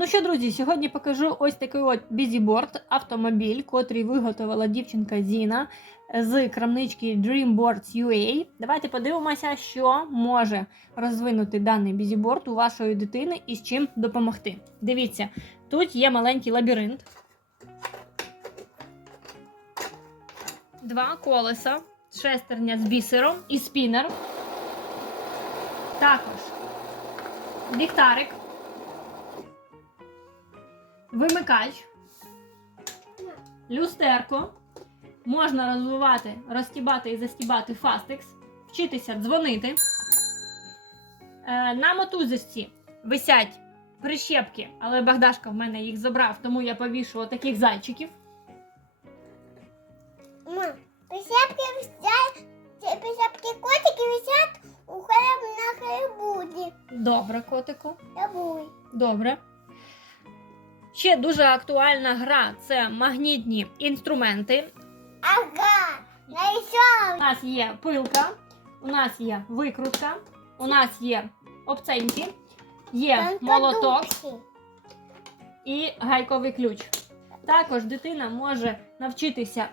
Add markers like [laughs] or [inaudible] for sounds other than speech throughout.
Ну що, друзі, сьогодні покажу ось такий от бізіборд автомобіль, котрий виготовила дівчинка Зіна з крамнички Dreamboards UA. Давайте подивимося, що може розвинути даний бізіборд у вашої дитини і з чим допомогти. Дивіться, тут є маленький лабіринт. Два колеса, шестерня з бісером і спінер. Також ліхтарик, вимикач, люстерко. Можна розвивати, розтібати і застібати фастекс, вчитися дзвонити. Е, на мотузочці висять прищепки, але Богдашка в мене їх забрав, тому я повішу таких зайчиків. Мам, прищепки висять, прищепки котики висять у хлеб на хлебуді. Добре, котику. Добре. Ще дуже актуальна гра це магнітні інструменти. Ага, У нас є пилка, у нас є викрутка, у нас є обценьки, є молоток і гайковий ключ. Також дитина може навчитися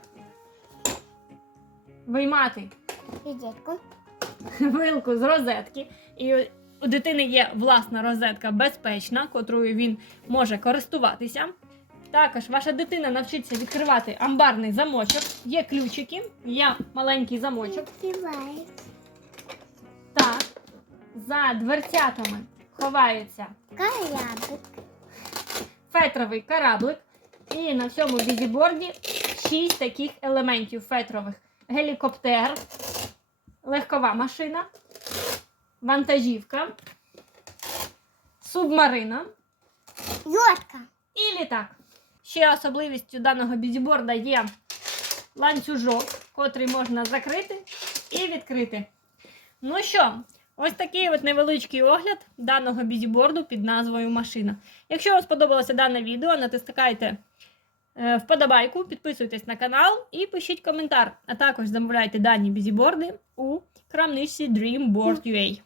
виймати вилку [laughs] з розетки. І у дитини є власна розетка безпечна, котрою він може користуватися. Також ваша дитина навчиться відкривати амбарний замочок. Є ключики, є маленький замочок. Так, за дверцятами ховається Кораблик. фетровий кораблик. І на всьому бізіборді шість таких елементів фетрових: гелікоптер, легкова машина, вантажівка, субмарина Йотка. і літак. Ще особливістю даного бізіборда є ланцюжок, котрий можна закрити і відкрити. Ну що, ось такий от невеличкий огляд даного бізіборду під назвою Машина. Якщо вам сподобалося дане відео, натискайте вподобайку, підписуйтесь на канал і пишіть коментар. А також замовляйте дані бізіборди у крамничці Dreamboard.ua.